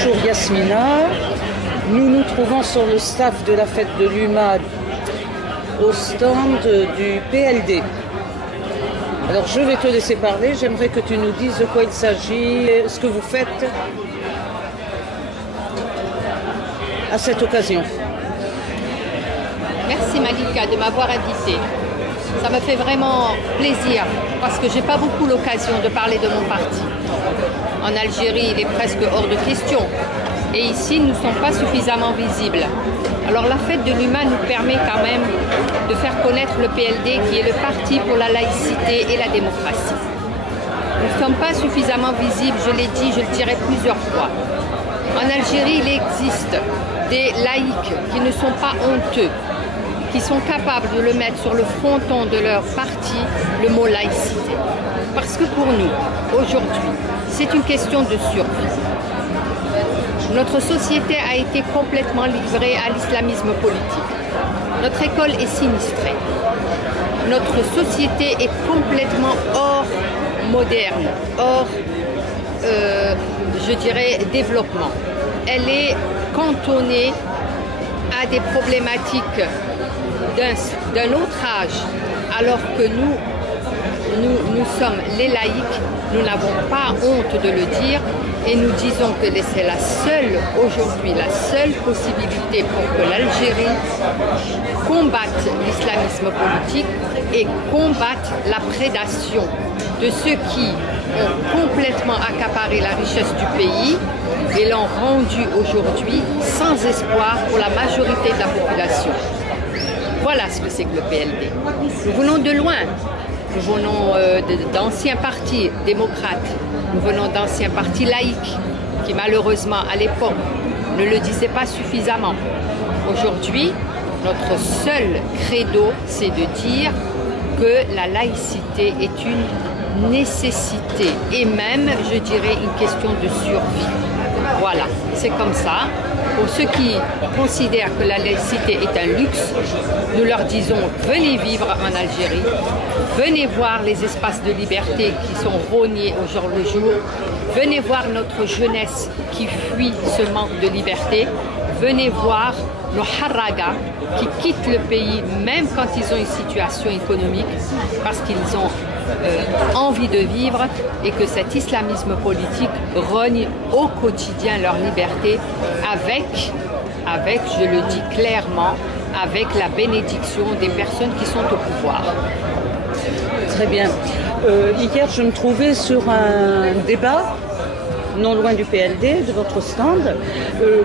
Bonjour Yasmina, nous nous trouvons sur le staff de la fête de l'UMA au stand du PLD. Alors je vais te laisser parler, j'aimerais que tu nous dises de quoi il s'agit, ce que vous faites à cette occasion. Merci Malika de m'avoir invitée. Ça me fait vraiment plaisir parce que j'ai pas beaucoup l'occasion de parler de mon parti. En Algérie, il est presque hors de question. Et ici, nous ne sommes pas suffisamment visibles. Alors la fête de l'UMA nous permet quand même de faire connaître le PLD qui est le parti pour la laïcité et la démocratie. Nous ne sommes pas suffisamment visibles, je l'ai dit, je le dirai plusieurs fois. En Algérie, il existe des laïcs qui ne sont pas honteux, qui sont capables de le mettre sur le fronton de leur parti, le mot laïcité. Parce que pour nous, aujourd'hui, c'est une question de survie. Notre société a été complètement livrée à l'islamisme politique. Notre école est sinistrée. Notre société est complètement hors moderne, hors, je dirais, développement. Elle est cantonnée à des problématiques d'un autre âge, alors que nous sommes les laïcs, nous n'avons pas honte de le dire et nous disons que c'est la seule, aujourd'hui, la seule possibilité pour que l'Algérie combatte l'islamisme politique et combatte la prédation de ceux qui ont complètement accaparé la richesse du pays et l'ont rendue aujourd'hui sans espoir pour la majorité de la population. Voilà ce que c'est que le PLD. Nous venons de loin. Nous venons d'anciens partis démocrates, nous venons d'anciens partis laïcs qui malheureusement à l'époque ne le disaient pas suffisamment. Aujourd'hui, notre seul credo, c'est de dire que la laïcité est une nécessité et même, je dirais, une question de survie. Voilà, c'est comme ça. Pour ceux qui considèrent que la laïcité est un luxe, nous leur disons venez vivre en Algérie, venez voir les espaces de liberté qui sont rognés au jour le jour, venez voir notre jeunesse qui fuit ce manque de liberté, venez voir nos harragas qui quittent le pays même quand ils ont une situation économique parce qu'ils ont envie de vivre et que cet islamisme politique rogne au quotidien leur liberté avec, je le dis clairement, avec la bénédiction des personnes qui sont au pouvoir. Très bien. Hier, je me trouvais sur un débat non loin du PLD, de votre stand,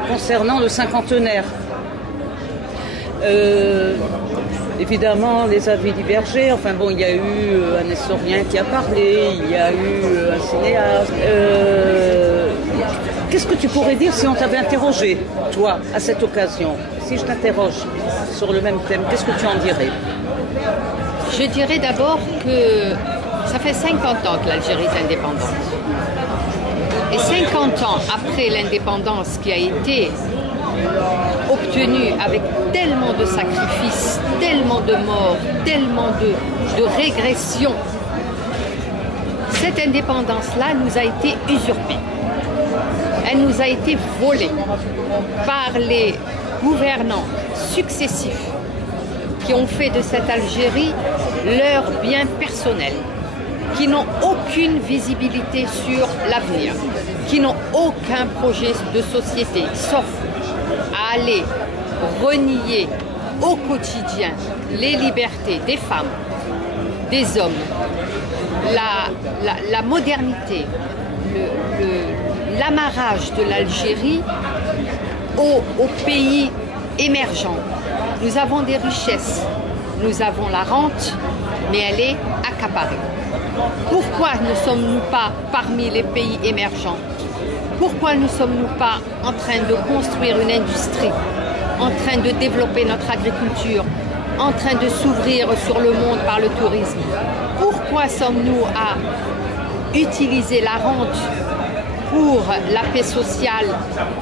concernant le cinquantenaire. Évidemment, les avis divergeaient. Enfin bon, il y a eu un historien qui a parlé, il y a eu un cinéaste. Qu'est-ce que tu pourrais dire si on t'avait interrogé, toi, à cette occasion? Si je t'interroge sur le même thème, qu'est-ce que tu en dirais? Je dirais d'abord que ça fait 50 ans que l'Algérie est indépendante. Et 50 ans après l'indépendance qui a été obtenue avec tellement de sacrifices, tellement de morts, tellement de régressions, cette indépendance-là nous a été usurpée. Elle nous a été volée par les gouvernants successifs qui ont fait de cette Algérie leur bien personnel, qui n'ont aucune visibilité sur l'avenir, qui n'ont aucun projet de société, sauf à aller renier au quotidien les libertés des femmes, des hommes, la modernité, l'amarrage de l'Algérie aux pays émergents. Nous avons des richesses, nous avons la rente, mais elle est accaparée. Pourquoi ne sommes-nous pas parmi les pays émergents? Pourquoi ne sommes-nous pas en train de construire une industrie, en train de développer notre agriculture, en train de s'ouvrir sur le monde par le tourisme? Pourquoi sommes-nous à utiliser la rente pour la paix sociale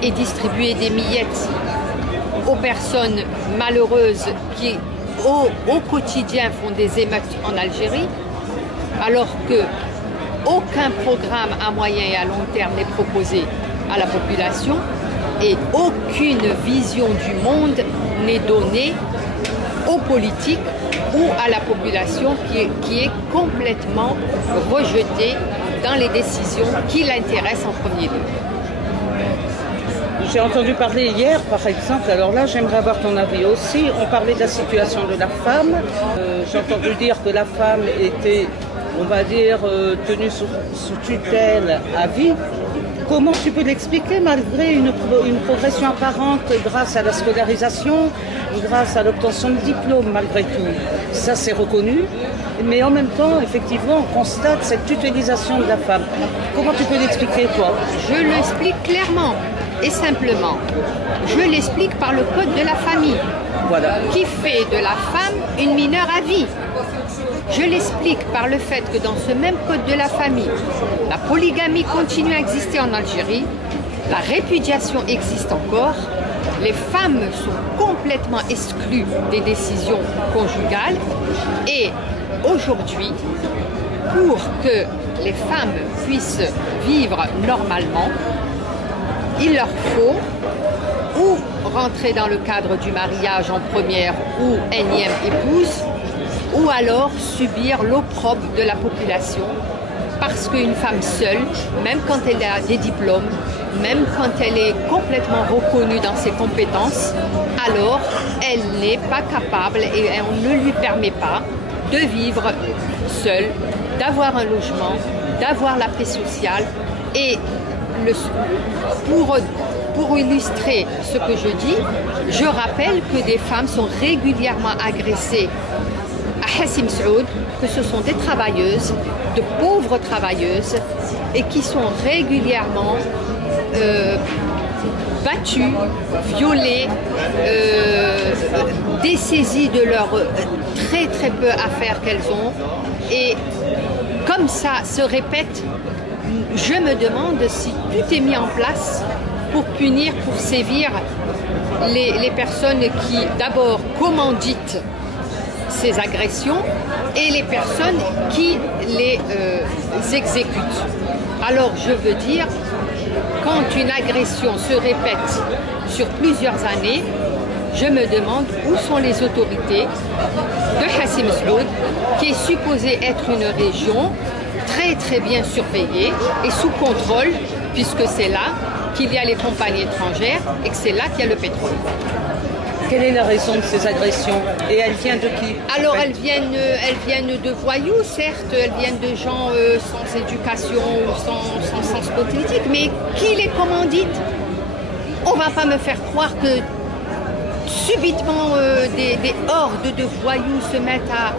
et distribuer des miettes aux personnes malheureuses qui, au quotidien, font des émeutes en Algérie, alors que aucun programme à moyen et à long terme n'est proposé, à la population et aucune vision du monde n'est donnée aux politiques ou à la population qui est complètement rejetée dans les décisions qui l'intéressent en premier lieu. J'ai entendu parler hier, par exemple, alors là j'aimerais avoir ton avis aussi, on parlait de la situation de la femme, j'ai entendu dire que la femme était, on va dire, tenue sous tutelle à vie. Comment tu peux l'expliquer malgré une progression apparente grâce à la scolarisation, grâce à l'obtention de diplôme malgré tout? Ça c'est reconnu, mais en même temps, effectivement, on constate cette tutélisation de la femme. Comment tu peux l'expliquer toi? Je l'explique clairement et simplement. Je l'explique par le code de la famille, voilà, qui fait de la femme une mineure à vie. Je l'explique par le fait que dans ce même code de la famille, la polygamie continue à exister en Algérie, la répudiation existe encore, les femmes sont complètement exclues des décisions conjugales et aujourd'hui, pour que les femmes puissent vivre normalement, il leur faut ou rentrer dans le cadre du mariage en première ou énième épouse, ou alors subir l'opprobre de la population, parce qu'une femme seule, même quand elle a des diplômes, même quand elle est complètement reconnue dans ses compétences, alors elle n'est pas capable et on ne lui permet pas de vivre seule, d'avoir un logement, d'avoir la paix sociale. Et pour illustrer ce que je dis, je rappelle que des femmes sont régulièrement agressées à Hassim Saoud, que ce sont des travailleuses, de pauvres travailleuses, et qui sont régulièrement battues, violées, dessaisies de leurs très très peu affaires qu'elles ont. Et comme ça se répète, je me demande si tout est mis en place pour punir, pour sévir les personnes qui d'abord commanditent ces agressions et les personnes qui les exécutent. Alors je veux dire, quand une agression se répète sur plusieurs années, je me demande où sont les autorités de Hassim Saoud, qui est supposée être une région très très bien surveillée et sous contrôle, puisque c'est là qu'il y a les compagnies étrangères et que c'est là qu'il y a le pétrole. Quelle est la raison de ces agressions? Et elles viennent de qui? Alors elles viennent de voyous, certes, elles viennent de gens sans éducation ou sans sens politique, mais qui les commandite? On ne va pas me faire croire que subitement des hordes de voyous se mettent à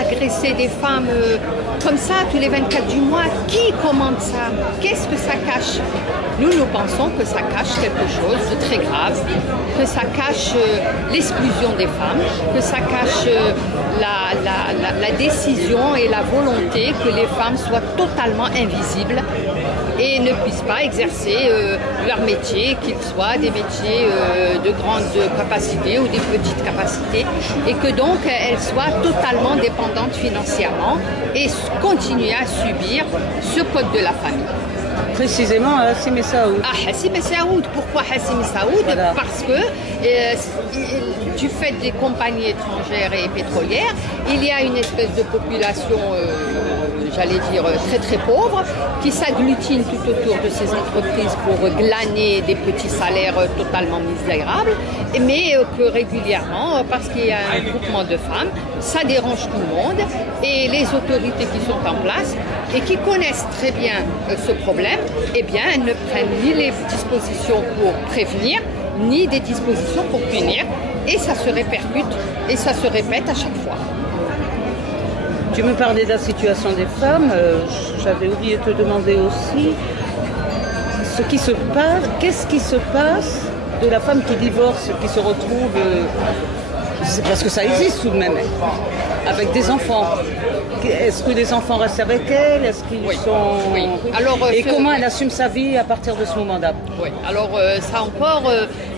agresser des femmes comme ça tous les 24 du mois. Qui commande ça? Qu'est-ce que ça cache? Nous pensons que ça cache quelque chose de très grave, que ça cache l'exclusion des femmes, que ça cache la décision et la volonté que les femmes soient totalement invisibles et ne puissent pas exercer leur métier, qu'ils soient des métiers de grande capacité ou des petites capacités, et que donc elles soient totalement dépendantes financièrement et continuer à subir ce code de la famille. Précisément à Hassim Saoud. À Hassim Saoud. Pourquoi Hassim Saoud? Voilà. Parce que du fait des compagnies étrangères et pétrolières, il y a une espèce de population, j'allais dire, très très pauvre, qui s'agglutine tout autour de ces entreprises pour glaner des petits salaires totalement misérables, mais que régulièrement, parce qu'il y a un groupement de femmes, ça dérange tout le monde, et les autorités qui sont en place et qui connaissent très bien ce problème, eh bien, elles ne prennent ni les dispositions pour prévenir, ni des dispositions pour punir, et ça se répercute et ça se répète à chaque fois. Tu me parlais de la situation des femmes, j'avais oublié de te demander aussi ce qui se passe, qu'est-ce qui se passe de la femme qui divorce, qui se retrouve, parce que ça existe tout de même, avec des enfants. Est-ce que les enfants restent avec elle? Est-ce qu'ils sont... Oui. Alors, et comment elle assume sa vie à partir de ce moment-là? Oui. Alors ça encore,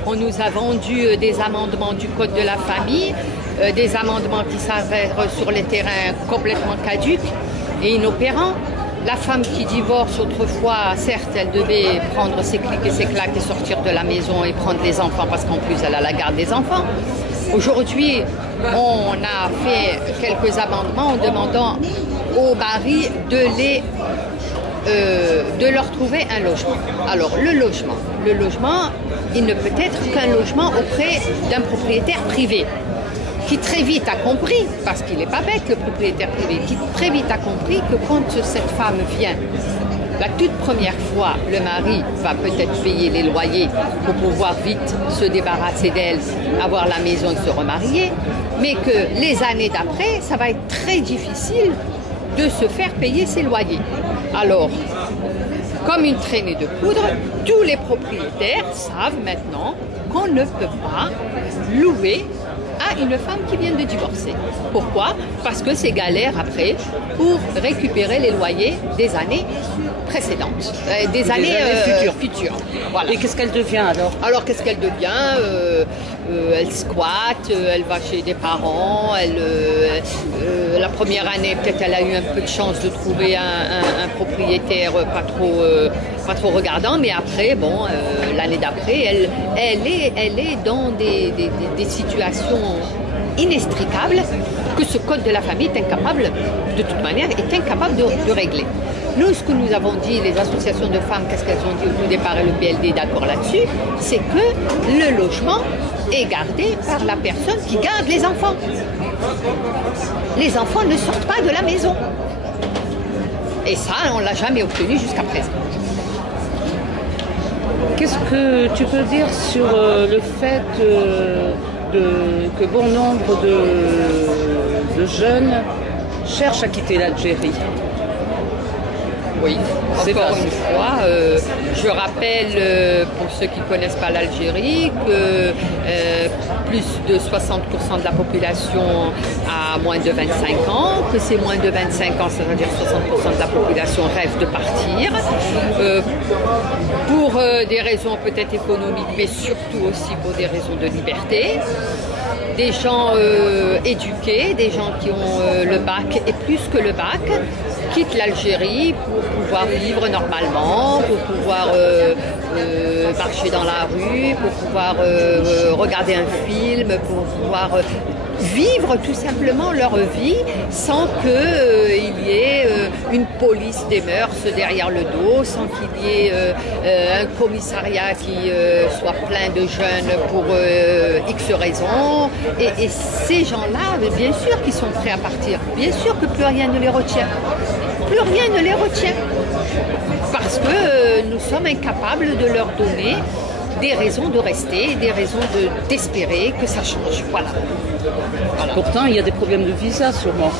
on nous a vendu des amendements du Code de la famille, des amendements qui s'avèrent sur les terrains complètement caducs et inopérants. La femme qui divorce autrefois, certes, elle devait prendre ses clics et ses claques et sortir de la maison et prendre les enfants parce qu'en plus elle a la garde des enfants. Aujourd'hui, on a fait quelques amendements en demandant aux maris de leur trouver un logement. Alors le logement, il ne peut être qu'un logement auprès d'un propriétaire privé qui très vite a compris, parce qu'il n'est pas bête le propriétaire privé, qui très vite a compris que quand cette femme vient, la toute première fois, le mari va peut-être payer les loyers pour pouvoir vite se débarrasser d'elle, avoir la maison et se remarier, mais que les années d'après, ça va être très difficile de se faire payer ses loyers. Alors, comme une traînée de poudre, tous les propriétaires savent maintenant qu'on ne peut pas louer à une femme qui vient de divorcer. Pourquoi? Parce que c'est galère après pour récupérer les loyers des années précédentes, des années futures. Voilà. Et qu'est-ce qu'elle devient alors? Alors qu'est-ce qu'elle devient? Elle squatte, elle va chez des parents, la première année peut-être elle a eu un peu de chance de trouver un propriétaire pas trop regardant, mais après, bon, l'année d'après, elle est dans des situations inextricables que ce code de la famille est incapable, de toute manière, est incapable de régler. Nous, ce que nous avons dit, les associations de femmes, qu'est-ce qu'elles ont dit au tout départ et le PLD est d'accord là-dessus, c'est que le logement est gardé par la personne qui garde les enfants. Les enfants ne sortent pas de la maison. Et ça, on ne l'a jamais obtenu jusqu'à présent. Qu'est-ce que tu peux dire sur le fait que bon nombre de jeunes cherchent à quitter l'Algérie? Oui, encore une fois, je rappelle, pour ceux qui ne connaissent pas l'Algérie, que plus de 60% de la population a moins de 25 ans, que c'est moins de 25 ans, c'est-à-dire 60% de la population rêve de partir, pour des raisons peut-être économiques, mais surtout aussi pour des raisons de liberté. Des gens éduqués, des gens qui ont le bac et plus que le bac, quittent l'Algérie pour pouvoir vivre normalement, pour pouvoir marcher dans la rue, pour pouvoir regarder un film, pour pouvoir vivre tout simplement leur vie sans qu'il y ait une police des mœurs derrière le dos, sans qu'il y ait un commissariat qui soit plein de jeunes pour X raisons. Et ces gens-là, bien sûr qu'ils sont prêts à partir, bien sûr que plus rien ne les retient. Plus rien ne les retient. Parce que nous sommes incapables de leur donner des raisons de rester, des raisons d'espérer que ça change. Voilà. Pourtant, il y a des problèmes de visa sûrement.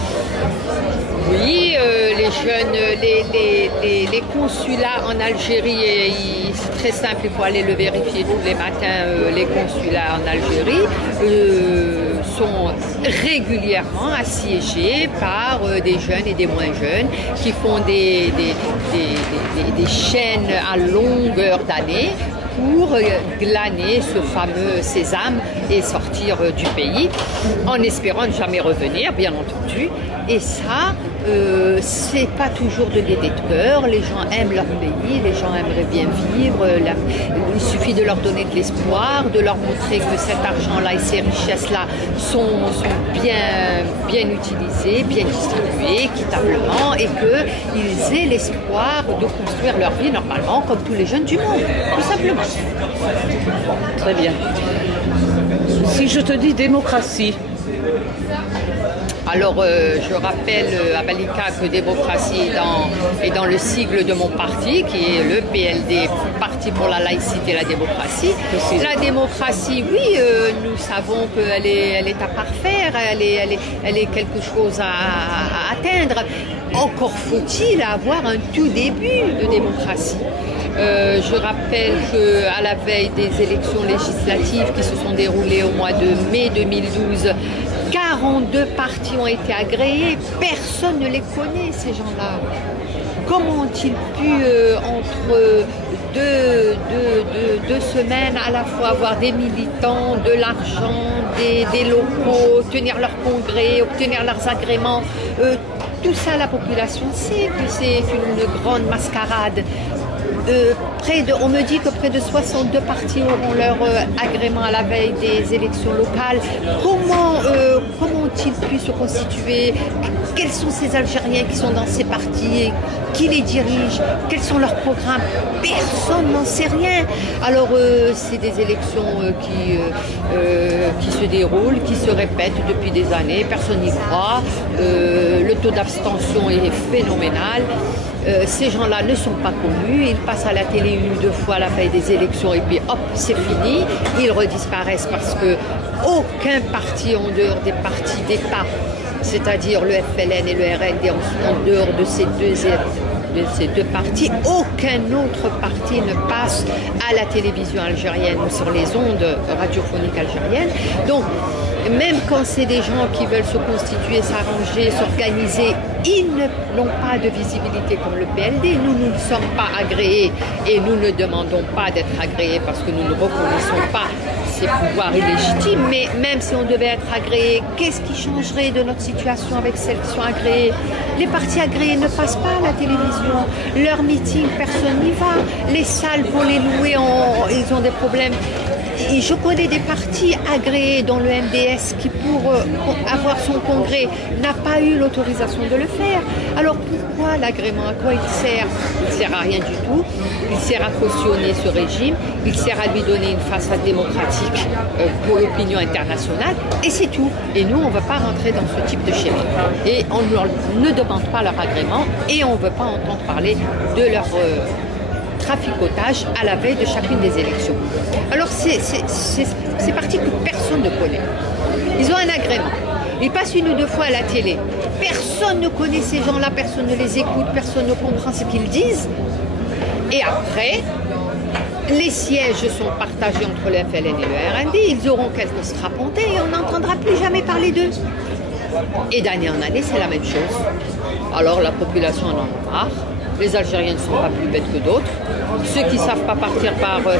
Oui, les jeunes, les consulats en Algérie, c'est très simple, il faut aller le vérifier tous les matins, les consulats en Algérie sont régulièrement assiégés par des jeunes et des moins jeunes qui font des chaînes à longueur d'année pour glaner ce fameux sésame et sortir du pays en espérant ne jamais revenir, bien entendu. Et ça, c'est pas toujours de gaieté de cœur. Les gens aiment leur pays, les gens aimeraient bien vivre. Il suffit de leur donner de l'espoir, de leur montrer que cet argent-là et ces richesses-là sont bien utilisées, bien distribuées, équitablement, et qu'ils aient l'espoir de construire leur vie normalement, comme tous les jeunes du monde, tout simplement. Très bien. Si je te dis démocratie. Alors, je rappelle à Malika que démocratie est dans le sigle de mon parti, qui est le PLD, Parti pour la laïcité et la démocratie. La démocratie, oui, nous savons qu'elle est à parfaire, elle est quelque chose à atteindre. Encore faut-il avoir un tout début de démocratie. Je rappelle qu'à la veille des élections législatives qui se sont déroulées au mois de mai 2012, 42 partis ont été agréés. Personne ne les connaît, ces gens-là. Comment ont-ils pu, entre deux semaines, à la fois avoir des militants, de l'argent, des locaux, tenir leur congrès, obtenir leurs agréments, Tout ça, la population sait que c'est une grande mascarade. On me dit que près de 62 partis auront leur agrément à la veille des élections locales. Comment ont-ils pu se constituer? Quels sont ces Algériens qui sont dans ces partis? Qui les dirige? Quels sont leurs programmes? Personne n'en sait rien. Alors c'est des élections qui se déroulent, qui se répètent depuis des années. Personne n'y croit. Le taux d'abstention est phénoménal. Ces gens-là ne sont pas connus, ils passent à la télé une ou deux fois à la veille des élections et puis hop, c'est fini. Ils redisparaissent parce que aucun parti en dehors des partis d'État, c'est-à-dire le FLN et le RND en dehors de ces deux partis, aucun autre parti ne passe à la télévision algérienne ou sur les ondes radiophoniques algériennes. Donc, même quand c'est des gens qui veulent se constituer, s'arranger, s'organiser, ils n'ont pas de visibilité comme le PLD. Nous ne sommes pas agréés et nous ne demandons pas d'être agréés parce que nous ne reconnaissons pas ces pouvoirs illégitimes. Mais même si on devait être agréés, qu'est-ce qui changerait de notre situation avec celles qui sont agréées? Les partis agréés ne passent pas à la télévision. Leurs meetings, personne n'y va. Les salles, pour les louer, ils ont des problèmes. Et je connais des partis agréés dont le MDS qui, pour avoir son congrès, n'a pas eu l'autorisation de le faire. Alors pourquoi l'agrément? À quoi il sert? Il ne sert à rien du tout. Il sert à cautionner ce régime. Il sert à lui donner une façade démocratique pour l'opinion internationale. Et c'est tout. Et nous, on ne veut pas rentrer dans ce type de schéma. Et on ne demande pas leur agrément et on ne veut pas entendre parler de leur traficotage à la veille de chacune des élections. Alors c'est parti que personne ne connaît. Ils ont un agrément. Ils passent une ou deux fois à la télé. Personne ne connaît ces gens-là, personne ne les écoute, personne ne comprend ce qu'ils disent. Et après, les sièges sont partagés entre le FLN et le RND. Ils auront quelques strapontés et on n'entendra plus jamais parler d'eux. Et d'année en année, c'est la même chose. Alors la population en a marre. Les Algériens ne sont pas plus bêtes que d'autres. Ceux qui savent pas partir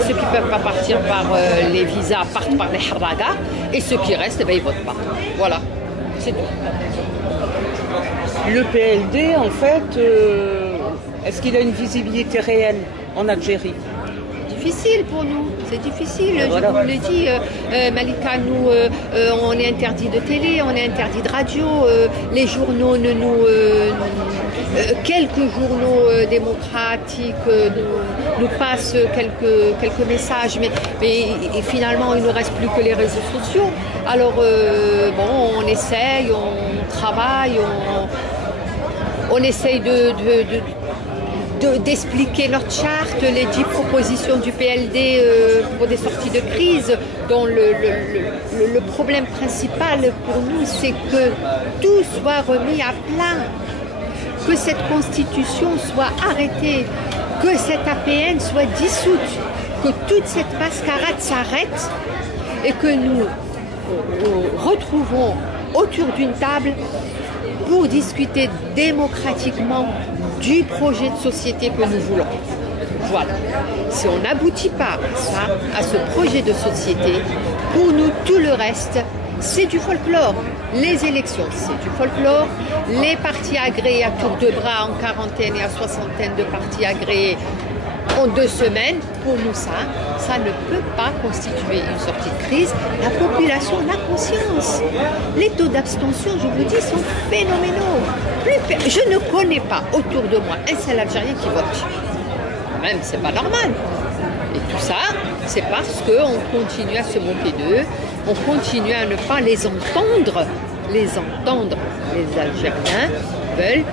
ceux qui peuvent pas partir par les visas partent par les harragas. Et ceux qui restent, eh ben, ils votent pas. Voilà, c'est tout. Le PLD, en fait, est-ce qu'il a une visibilité réelle en Algérie? Difficile pour nous, c'est difficile, voilà. Je vous l'ai dit, Malika, nous, on est interdit de télé, on est interdit de radio, les journaux ne nous... quelques journaux démocratiques nous passent quelques messages, mais finalement il ne reste plus que les réseaux sociaux. Alors bon, on essaye, on travaille, on essaye d'expliquer notre charte, les 10 propositions du PLD pour des sorties de crise, dont le problème principal pour nous, c'est que tout soit remis à plat, que cette constitution soit arrêtée, que cette APN soit dissoute, que toute cette mascarade s'arrête et que nous retrouvons autour d'une table pour discuter démocratiquement du projet de société que nous voulons. Voilà. Si on n'aboutit pas à ce projet de société, pour nous, tout le reste, c'est du folklore. Les élections, c'est du folklore. Les partis agréés à tour de bras en quarantaine et à soixantaine de partis agréés en 2 semaines, pour nous, ça ne peut pas constituer une sortie de crise. La population en a conscience. Les taux d'abstention, je vous dis, sont phénoménaux. Je ne connais pas autour de moi un seul Algérien qui vote. Même, c'est pas normal. Et tout ça, c'est parce qu'on continue à se moquer d'eux, on continue à ne pas les entendre. Les Algériens veulent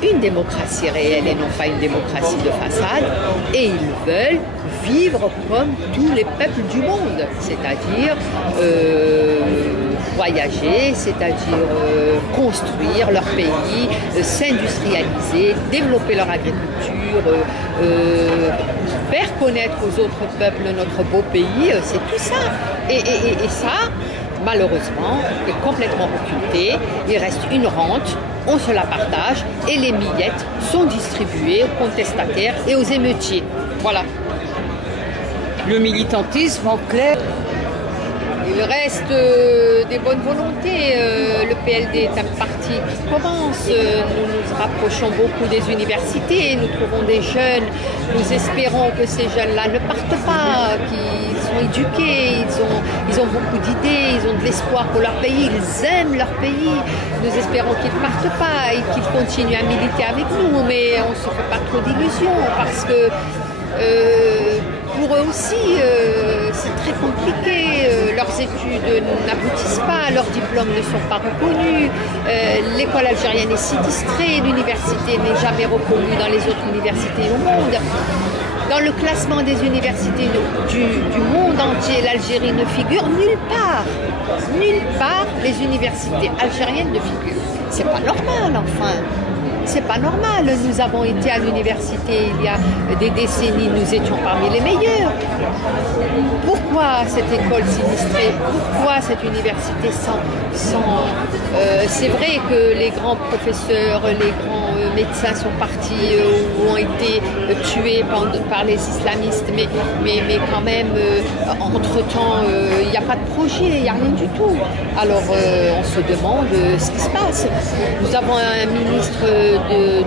une démocratie réelle et non pas une démocratie de façade, et ils veulent vivre comme tous les peuples du monde, c'est-à-dire voyager, c'est-à-dire construire leur pays, s'industrialiser, développer leur agriculture, faire connaître aux autres peuples notre beau pays, c'est tout ça. Et ça, malheureusement, est complètement occulté. Il reste une rente, on se la partage et les miettes sont distribuées aux contestataires et aux émeutiers. Voilà. Le militantisme, en clair, Il reste des bonnes volontés. Le PLD est un parti qui commence. Nous nous rapprochons beaucoup des universités. Nous trouvons des jeunes. Nous espérons que ces jeunes-là ne partent pas, qu'ils sont éduqués, ils ont beaucoup d'idées, ils ont de l'espoir pour leur pays, ils aiment leur pays. Nous espérons qu'ils ne partent pas et qu'ils continuent à militer avec nous. Mais on ne se fait pas trop d'illusions parce que pour eux aussi, c'est très compliqué. Leurs études n'aboutissent pas, leurs diplômes ne sont pas reconnus. L'école algérienne est si distraite, l'université n'est jamais reconnue dans les autres universités au monde. Dans le classement des universités du monde entier, l'Algérie ne figure nulle part. Nulle part, les universités algériennes ne figurent. C'est pas normal, enfin. C'est pas normal. Nous avons été à l'université il y a des décennies, nous étions parmi les meilleurs. Pourquoi cette école sinistrée? Pourquoi cette université c'est vrai que les grands professeurs, les grands médecins sont partis ou ont été tués par les islamistes, mais quand même, entre-temps, il n'y a pas de projet, il n'y a rien du tout. Alors, on se demande ce qui se passe. Nous avons un ministre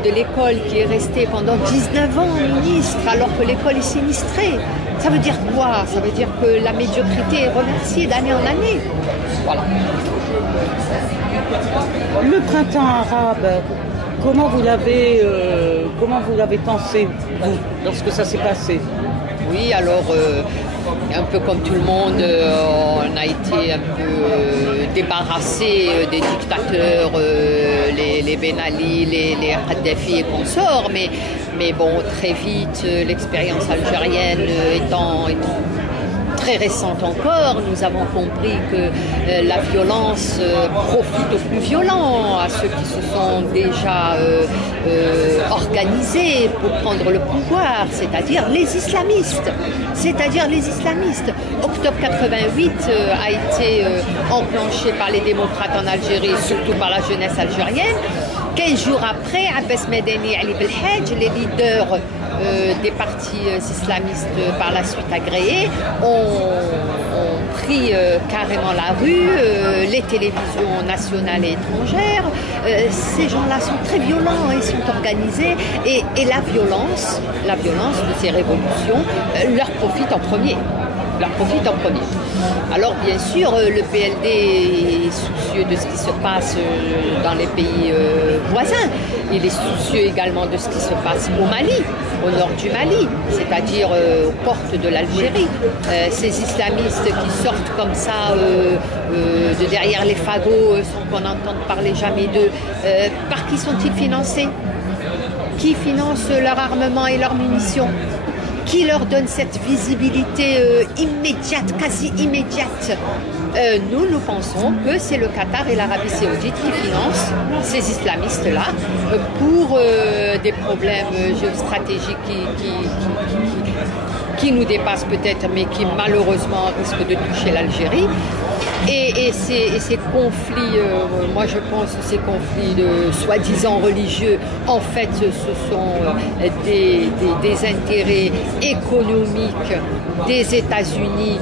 de l'école qui est resté pendant 19 ans ministre, alors que l'école est sinistrée. Ça veut dire quoi? Ça veut dire que la médiocrité est remerciée d'année en année. Voilà. Le printemps arabe, comment vous l'avez pensé, vous, lorsque ça s'est passé? Oui, alors, un peu comme tout le monde, on a été un peu débarrassé des dictateurs, les Ben Ali, les Kadhafi et consorts, mais bon, très vite, l'expérience algérienne étant très récente encore, nous avons compris que la violence profite aux plus violents, à ceux qui se sont déjà organisés pour prendre le pouvoir, c'est-à-dire les islamistes. Octobre 88 a été enclenché par les démocrates en Algérie, surtout par la jeunesse algérienne. 15 jours après, Abbas Medeni et Ali Belhadj, les leaders des partis islamistes par la suite agréés, ont pris carrément la rue, les télévisions nationales et étrangères. Ces gens-là sont très violents, ils sont organisés et la violence de ces révolutions leur profite en premier. Alors bien sûr, le PLD est soucieux de ce qui se passe dans les pays voisins. Il est soucieux également de ce qui se passe au Mali, au nord du Mali, c'est-à-dire aux portes de l'Algérie. Ces islamistes qui sortent comme ça de derrière les fagots sans qu'on n'entende parler jamais d'eux, par qui sont-ils financés? Qui finance leur armement et leurs munitions? Qui leur donne cette visibilité immédiate, quasi immédiate? Nous pensons que c'est le Qatar et l'Arabie Saoudite qui financent ces islamistes-là pour des problèmes géostratégiques qui nous dépassent peut-être, mais qui malheureusement risquent de toucher l'Algérie. Et ces conflits, moi je pense que ces conflits de soi-disant religieux, en fait ce sont des intérêts économiques des États-Unis,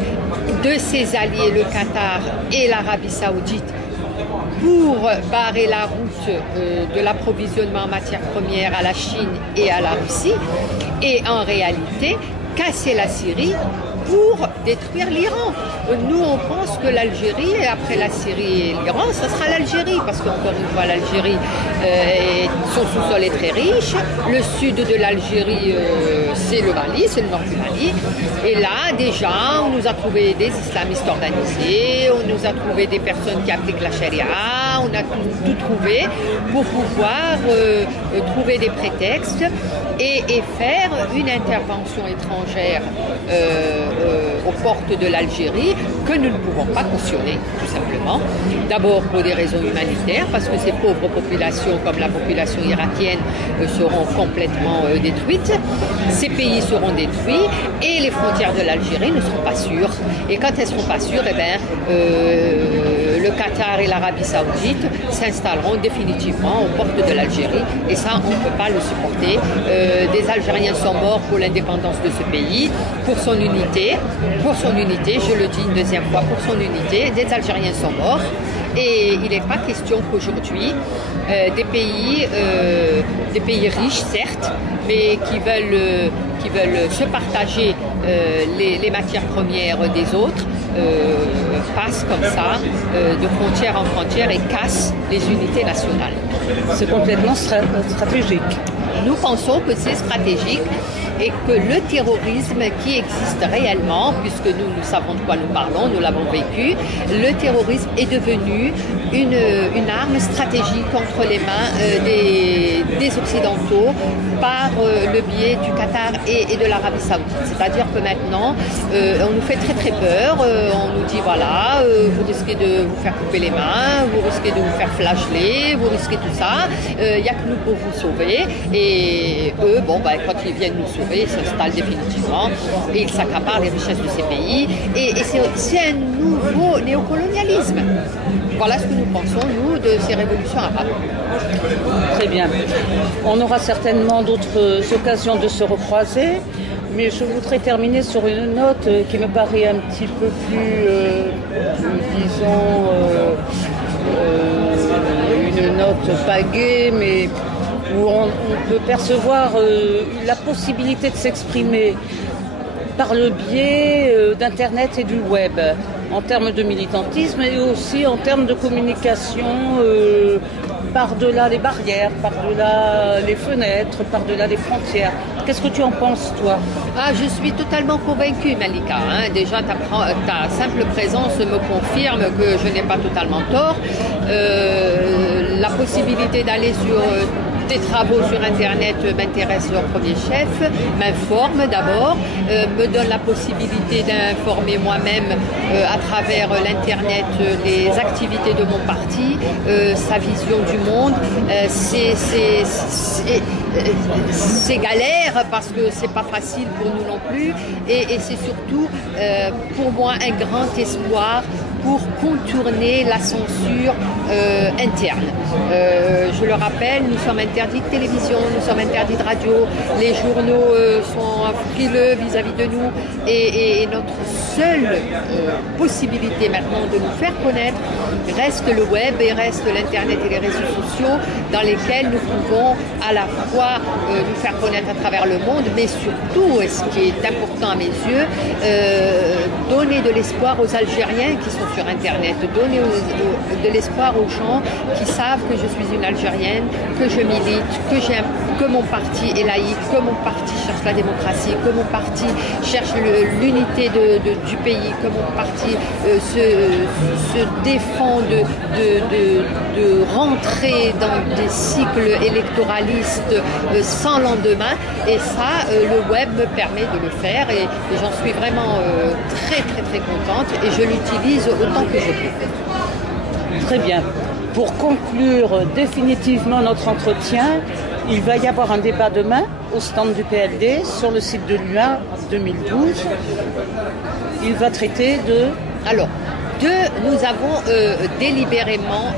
de ses alliés, le Qatar et l'Arabie Saoudite, pour barrer la route de l'approvisionnement en matières premières à la Chine et à la Russie, et en réalité casser la Syrie pour détruire l'Iran. Nous, on pense que l'Algérie, après la Syrie et l'Iran, ce sera l'Algérie, parce qu'encore une fois, l'Algérie, son sous-sol est très riche. Le sud de l'Algérie, c'est le Mali, c'est le nord du Mali. Et là, déjà, on nous a trouvé des islamistes organisés, on nous a trouvé des personnes qui appliquent la charia, on a tout trouvé pour pouvoir trouver des prétextes et faire une intervention étrangère aux portes de l'Algérie que nous ne pouvons pas cautionner, tout simplement. D'abord pour des raisons humanitaires, parce que ces pauvres populations, comme la population irakienne, seront complètement détruites. Ces pays seront détruits et les frontières de l'Algérie ne seront pas sûres. Et quand elles ne seront pas sûres, eh bien, le le Qatar et l'Arabie Saoudite s'installeront définitivement aux portes de l'Algérie. Et ça, on ne peut pas le supporter. Des Algériens sont morts pour l'indépendance de ce pays, pour son unité, je le dis une deuxième fois, pour son unité. Des Algériens sont morts. Et il n'est pas question qu'aujourd'hui, des pays riches, certes, mais qui veulent se partager les matières premières des autres, passent comme ça de frontière en frontière et cassent les unités nationales. C'est complètement stratégique. Nous pensons que c'est stratégique et que le terrorisme qui existe réellement, puisque nous savons de quoi nous parlons, nous l'avons vécu, le terrorisme est devenu une arme stratégique entre les mains des Occidentaux par le biais du Qatar et de l'Arabie Saoudite. C'est-à-dire que maintenant, on nous fait très très peur, on nous dit voilà, vous risquez de vous faire couper les mains, vous risquez de vous faire flageller, vous risquez tout ça, il n'y a que nous pour vous sauver. Et eux, quand ils viennent nous sauver, ils s'installent définitivement et ils s'accaparent les richesses de ces pays. Et c'est un nouveau néocolonialisme. Voilà ce que nous pensons, nous, de ces révolutions arabes. Très bien. On aura certainement d'autres occasions de se recroiser, mais je voudrais terminer sur une note qui me paraît un petit peu plus, disons, une note pas gaie, mais où on peut percevoir la possibilité de s'exprimer par le biais d'Internet et du web, en termes de militantisme et aussi en termes de communication par-delà les barrières, par-delà les fenêtres, par-delà les frontières. Qu'est-ce que tu en penses, toi? Je suis totalement convaincue, Malika. Déjà, ta simple présence me confirme que je n'ai pas totalement tort. La possibilité d'aller sur tes travaux sur Internet m'intéresse au premier chef, m'informe d'abord, me donne la possibilité d'informer moi-même à travers l'Internet les activités de mon parti, sa vision du monde. C'est galère parce que c'est pas facile pour nous non plus et c'est surtout pour moi un grand espoir pour contourner la censure interne. Je le rappelle, nous sommes interdits de télévision, nous sommes interdits de radio, les journaux sont frileux vis-à-vis de nous et notre seule possibilité maintenant de nous faire connaître reste le web et reste l'Internet et les réseaux sociaux dans lesquels nous pouvons à la fois nous faire connaître à travers le monde, mais surtout, et ce qui est important à mes yeux, donner de l'espoir aux Algériens qui sont sur Internet, donner de l'espoir aux gens qui savent que je suis une Algérienne, que je milite, que mon parti est laïque, que mon parti cherche la démocratie, que mon parti cherche l'unité du pays, que mon parti se défend de rentrer dans des cycles électoralistes sans lendemain. Et ça, le web me permet de le faire et j'en suis vraiment très très très contente et je l'utilise autant que je peux. Très bien. Pour conclure définitivement notre entretien, il va y avoir un débat demain au stand du PLD sur le site de l'UA 2012. Il va traiter de... Nous avons délibérément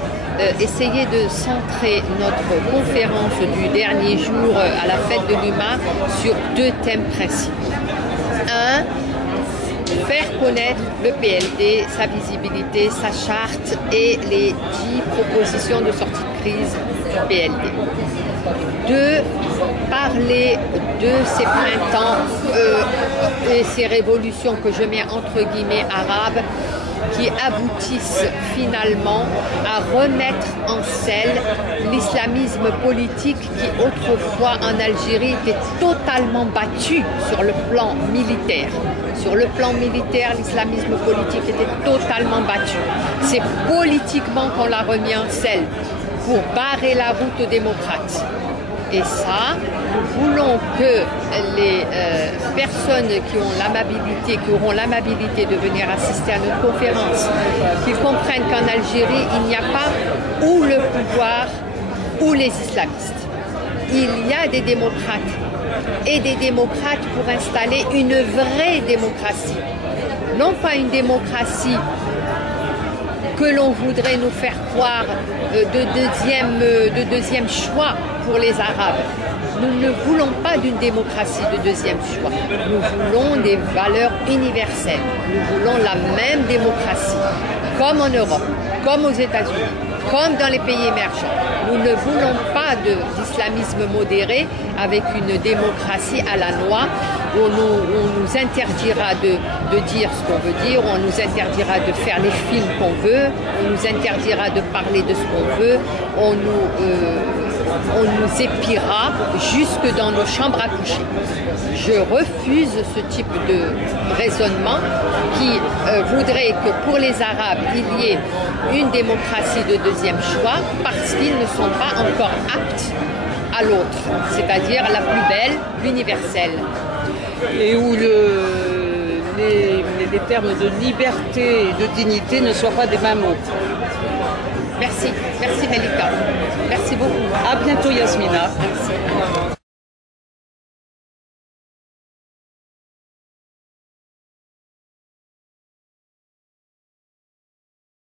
essayé de centrer notre conférence du dernier jour à la fête de l'UMA sur deux thèmes principaux. Un, faire connaître le PLD, sa visibilité, sa charte et les 10 propositions de sortie de crise du PLD. Deux, parler de ces printemps et ces révolutions que je mets entre guillemets arabes qui aboutissent finalement à remettre en selle l'islamisme politique qui autrefois en Algérie était totalement battu sur le plan militaire. Sur le plan militaire, l'islamisme politique était totalement battu. C'est politiquement qu'on l'a remis en selle pour barrer la route aux démocrates. Et ça, nous voulons que les personnes qui auront l'amabilité de venir assister à notre conférence, qu'ils comprennent qu'en Algérie, il n'y a pas ou le pouvoir ou les islamistes. Il y a des démocrates et des démocrates pour installer une vraie démocratie. Non pas une démocratie que l'on voudrait nous faire croire de deuxième choix pour les Arabes. Nous ne voulons pas d'une démocratie de deuxième choix. Nous voulons des valeurs universelles. Nous voulons la même démocratie, comme en Europe, comme aux États-Unis, comme dans les pays émergents. Nous ne voulons pas d'islamisme modéré avec une démocratie à la noix où on nous interdira de dire ce qu'on veut dire, on nous interdira de faire les films qu'on veut, on nous interdira de parler de ce qu'on veut, on nous épiera jusque dans nos chambres à coucher. Je refuse ce type de raisonnement qui voudrait que pour les Arabes, il y ait une démocratie de deuxième choix parce qu'ils ne sont pas encore aptes à l'autre, c'est-à-dire la plus belle, l'universelle. Et où les termes de liberté et de dignité ne soient pas des mêmes mots. Merci, merci Melika. Merci beaucoup. À bientôt Yasmina. Merci.